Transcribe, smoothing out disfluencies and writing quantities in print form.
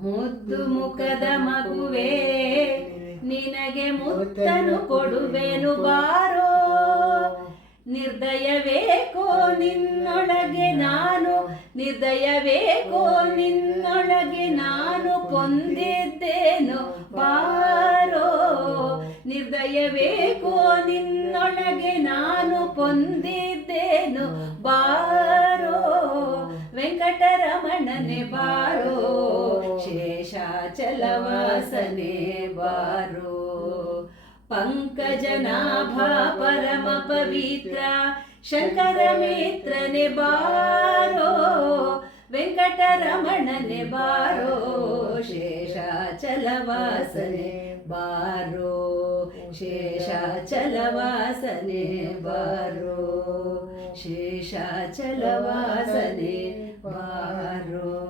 ಮುದ್ದು ಮುಖದ ಮಗುವೆ ನಿನಗೆ ಮುತ್ತನು ಕೊಡುವೆನು ಬಾರೋ. ನಿರ್ದಯವೇಕೋ ನಿನ್ನೊಳಗೆ ನಾನು, ನಿರ್ದಯವೇಕೋ ನಿನ್ನೊಳಗೆ ನಾನು ಕೊಂದಿದ್ದೇನು ಬಾರೋ. ನಿರ್ದಯವೇಕೋ ನಿನ್ನೊಳಗೆ ನಾನು ಕೊಂದಿದ್ದೇನು ಬಾರೋ. ವೆಂಕಟರಮಣನೆ ಬಾರೋ, ಶೇಷಾಚಲವಾಸನೆ ಬಾರೋ. ಪಂಕಜನಾಭ ಪರಮ ಪವಿತ್ರ ಶಂಕರ ಮಿತ್ರನೆ ಬಾರೋ. ವೆಂಕಟರಮಣನೆ ಬಾರೋ, ಶೇಷಾಚಲವಾಸನೆ ಬಾರೋ. ಶೇಷಾಚಲವಾಸನೆ ಬಾರೋ, ಶೇಷಾಚಲವಾಸನೆ ಬಾರೋ.